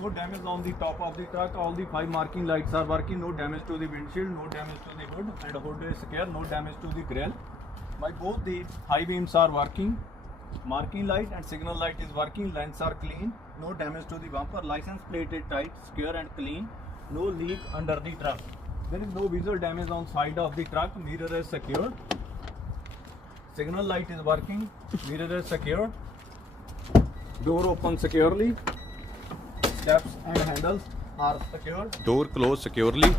No damage on the top of the truck. All the 5 marking lights are working. No damage to the windshield. No damage to the hood. And hood is secure. No damage to the grill. My both the high beams are working. Marking light and signal light is working. Lens are clean. No damage to the bumper. License plate is tight, secure and clean. No leak under the truck. There is no visual damage on side of the truck. Mirror is secure. Signal light is working. Mirror is secure. Door open securely. Steps and handles are secure. Door closed securely.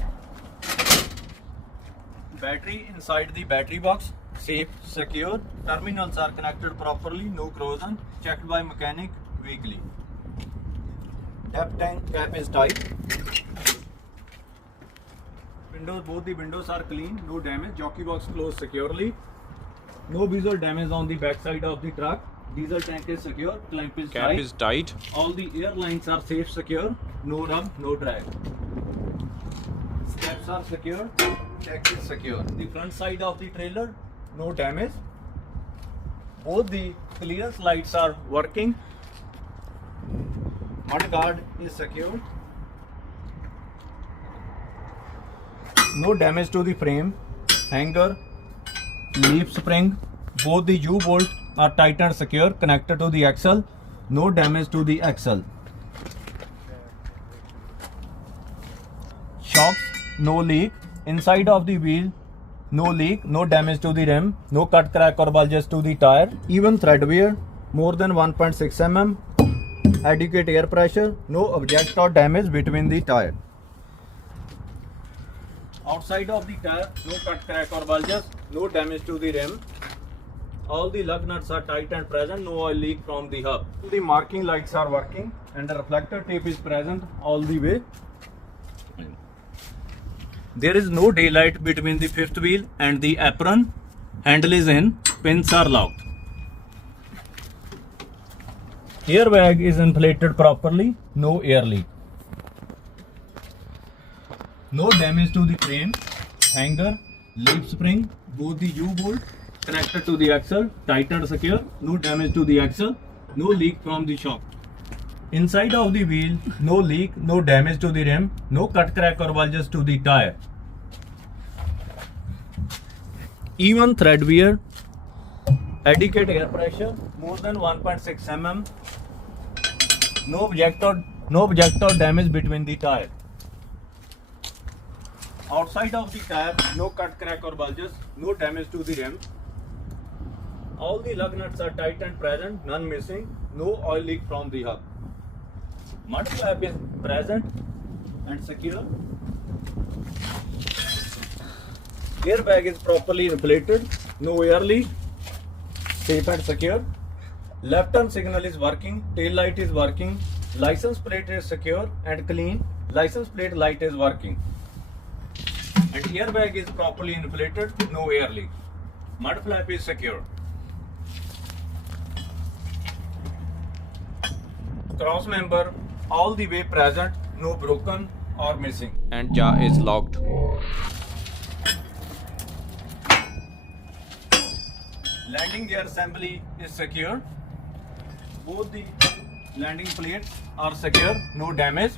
Battery inside the battery box, safe, secure. Terminals are connected properly, no corrosion. Checked by mechanic weekly. Depth tank cap is tight. Windows, both the windows are clean, no damage. Jockey box closed securely. No visual damage on the back side of the truck. Diesel tank is secure. Clamp is Cap tight. is tight. All the air lines are safe, secure. No rub, no drag. Steps are secure. Deck is secure. The front side of the trailer, no damage. Both the clearance lights are working. Mud guard is secure. No damage to the frame, hanger, leaf spring. Both the U-bolt are tight and secure, connected to the axle. No damage to the axle. Shocks, no leak. Inside of the wheel, no leak, no damage to the rim, no cut, crack or bulges to the tire. Even thread wear, more than 1.6 mm. Adequate air pressure, no object or damage between the tire. Outside of the tire, no cut, crack or bulges, no damage to the rim. All the lug nuts are tight and present, no oil leak from the hub. The marking lights are working and the reflector tape is present all the way. There is no daylight between the fifth wheel and the apron. Handle is in, pins are locked. Airbag is inflated properly, no air leak. No damage to the frame, hanger, leaf spring, both the U-bolt connected to the axle, tight and secure, no damage to the axle, no leak from the shock. Inside of the wheel, no leak, no damage to the rim, no cut, crack or bulges to the tire. Even thread wear, adequate air pressure, more than 1.6 mm, no object or damage between the tire. Outside of the tire, no cut, crack or bulges, no damage to the rim. All the lug nuts are tight and present, none missing, no oil leak from the hub. Mud flap is present and secure. Airbag is properly inflated, no air leak, safe and secure. Left turn signal is working, tail light is working, license plate is secure and clean, license plate light is working. And airbag is properly inflated, no air leak. Mud flap is secure. Cross member all the way present, no broken or missing. And jaw is locked. Landing gear assembly is secure. Both the landing plates are secure, no damage.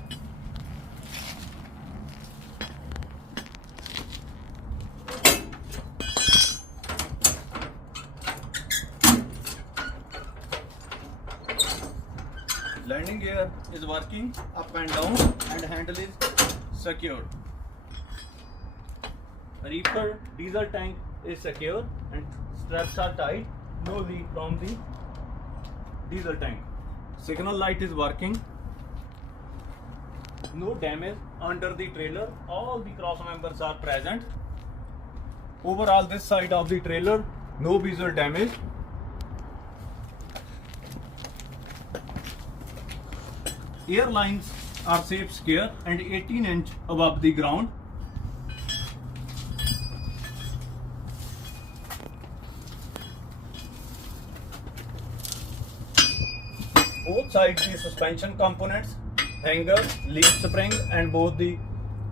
Landing gear is working up and down and handle is secure. Reefer diesel tank is secure and straps are tight, no leak from the diesel tank. Signal light is working, no damage under the trailer, all the cross members are present. Overall this side of the trailer, no visual damage. Air lines are safe, secure and 18-inch above the ground. Both sides the suspension components, hanger, leaf spring and both the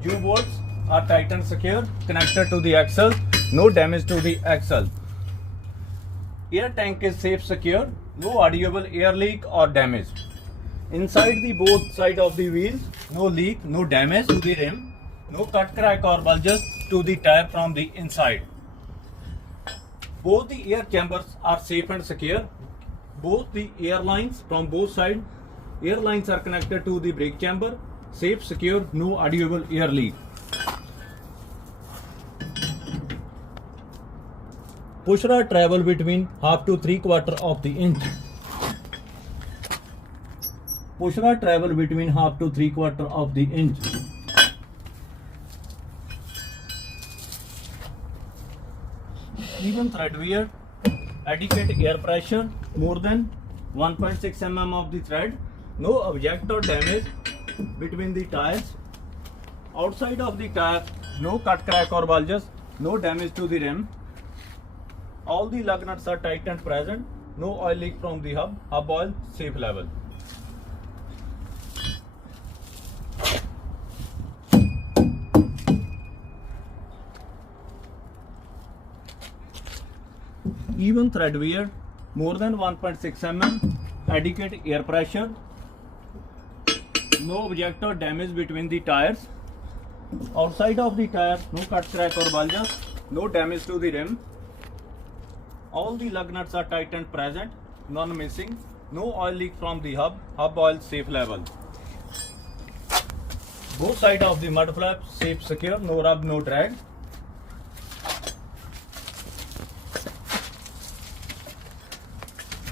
U-bolts are tight and secure, connected to the axle, no damage to the axle. Air tank is safe, secure, no audible air leak or damage. Inside the both side of the wheels, no leak, no damage to the rim, no cut, crack or bulges to the tire from the inside. Both the air chambers are safe and secure. Both the air lines from both sides, air lines are connected to the brake chamber. Safe, secure, no audible air leak. Pushrod travel between half to 3/4 of the inch. Pushrod travel between half to 3/4 of the inch. Even thread wear, adequate air pressure, more than 1.6 mm of the thread, no object or damage between the tires. Outside of the tire, no cut, crack or bulges, no damage to the rim. All the lug nuts are tight and present, no oil leak from the hub oil safe level. Even thread wear, more than 1.6 mm, adequate air pressure, no object or damage between the tires. Outside of the tire, no cut, crack or bulges, no damage to the rim. All the lug nuts are tight and present, none missing, no oil leak from the hub oil safe level. Both sides of the mud flap safe, secure, no rub, no drag.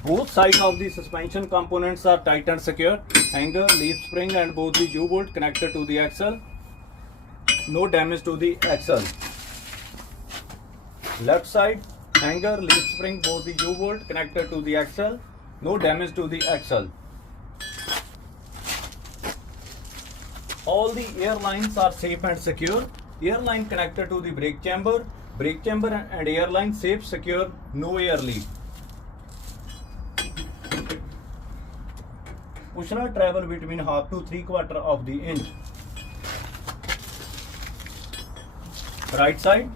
Both sides of the suspension components are tight and secure. Hanger, leaf spring and both the U-bolt connected to the axle. No damage to the axle. Left side, hanger, leaf spring, both the U-bolt connected to the axle. No damage to the axle. All the air lines are safe and secure. Air line connected to the brake chamber and air line safe, secure, no air leak. Pushrod travel between half to 3/4 of the inch. Right side,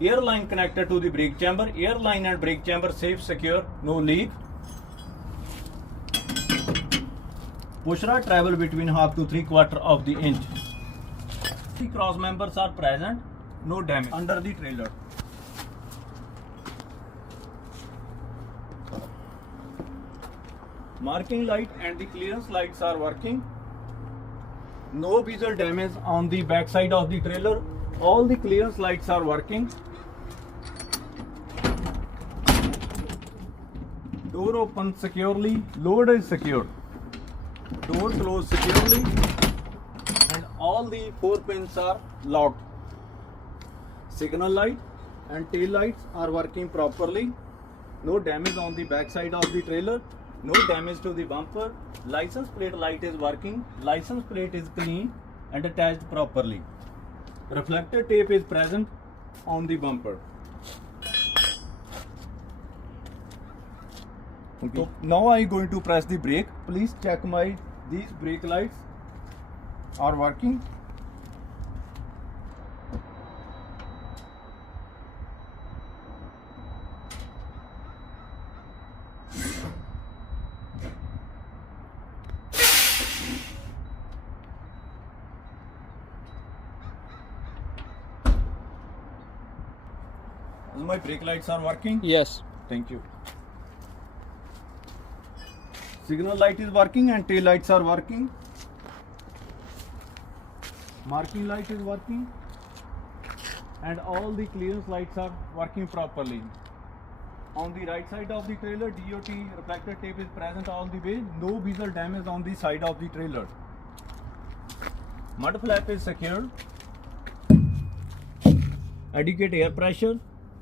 air line connected to the brake chamber, air line and brake chamber safe, secure, no leak. Pushrod travel between half to 3/4 of the inch. The cross members are present, no damage under the trailer. Marking light and the clearance lights are working. No visual damage on the back side of the trailer. All the clearance lights are working. Door opens securely. Load is secured. Door closed securely. And all the 4 pins are locked. Signal light and tail lights are working properly. No damage on the back side of the trailer. No damage to the bumper. License plate light is working. License plate is clean and attached properly. Reflector tape is present on the bumper. Okay. So now I am going to press the brake. Please check these brake lights are working. My brake lights are working? Yes. Thank you. Signal light is working and tail lights are working. Marking light is working. And all the clearance lights are working properly. On the right side of the trailer, DOT reflector tape is present all the way. No visual damage on the side of the trailer. Mud flap is secured. Adequate air pressure.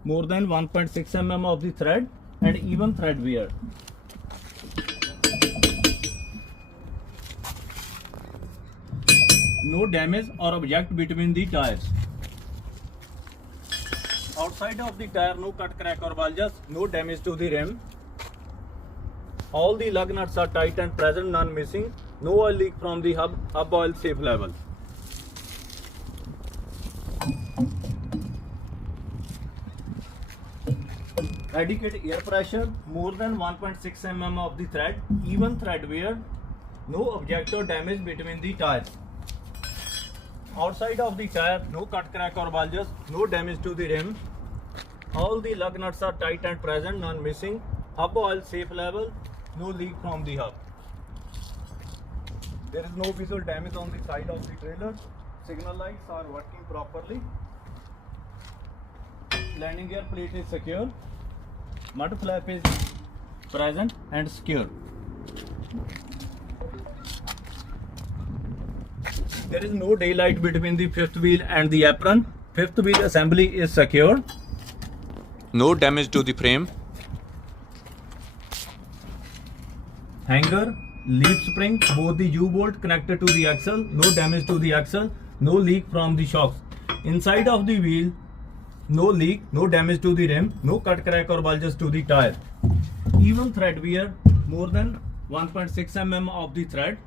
More than 1.6 mm of the thread and even thread wear. No damage or object between the tires. Outside of the tire, no cut, crack or bulges, no damage to the rim. All the lug nuts are tight and present, none missing. No oil leak from the hub oil safe level. Adequate air pressure, more than 1.6 mm of the thread, even thread wear, no object or damage between the tires. Outside of the tire, no cut, crack or bulges, no damage to the rim. All the lug nuts are tight and present, none missing. Hub oil safe level, no leak from the hub. There is no visual damage on the side of the trailer. Signal lights are working properly. Landing gear plate is secure. Mud flap is present and secure. There is no daylight between the fifth wheel and the apron. Fifth wheel assembly is secure. No damage to the frame. Hanger, leaf spring, both the U-bolt connected to the axle. No damage to the axle. No leak from the shocks. Inside of the wheel, no leak, no damage to the rim, no cut, crack or bulges to the tire. Even thread wear, more than 1.6 mm of the thread.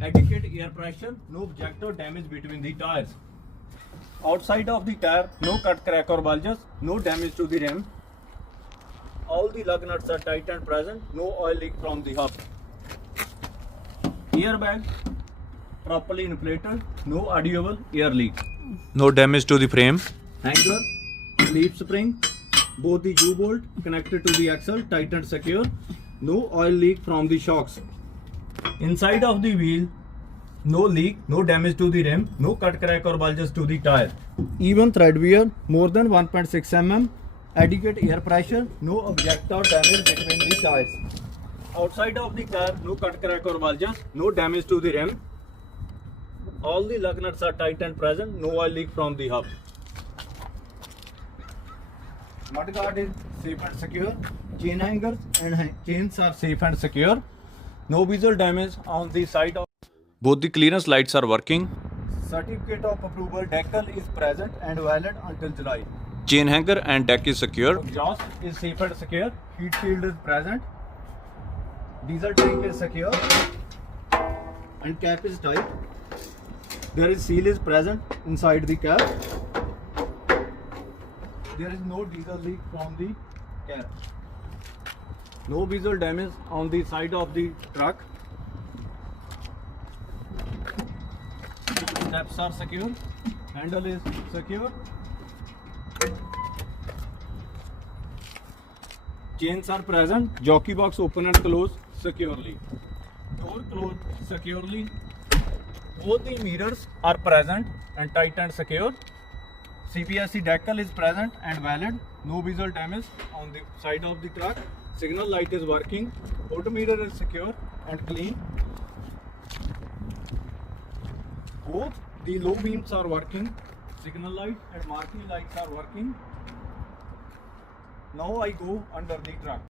Adequate air pressure, no object or damage between the tires. Outside of the tire, no cut, crack or bulges, no damage to the rim. All the lug nuts are tight and present, no oil leak from the hub. Airbag properly inflated, no audible air leak. No damage to the frame. Hanger, leaf spring, both the U-bolt connected to the axle, tight and secure. No oil leak from the shocks. Inside of the wheel, no leak, no damage to the rim, no cut, crack or bulges to the tire. Even thread wear, more than 1.6 mm. Adequate air pressure, no object or damage between the tires. Outside of the tire, no cut, crack or bulges, no damage to the rim. All the lug nuts are tight and present, no oil leak from the hub. Mudguard is safe and secure. Chain hangers and chains are safe and secure. No visual damage on the side of. Both the clearance lights are working. Certificate of approval decal is present and valid until July. Chain hanger and deck is secure. Exhaust is safe and secure. Heat shield is present. Diesel tank is secure. And cap is tight. There is seal is present inside the cap. There is no diesel leak from the cap. No visual damage on the side of the truck. Steps are secure. Handle is secure. Chains are present. Jockey box open and close securely. Door closed securely. Both the mirrors are present and tight and secure. CPSC decal is present and valid. No visual damage on the side of the truck. Signal light is working. Odometer is secure and clean. Both the low beams are working. Signal light and marking lights are working. Now I go under the truck.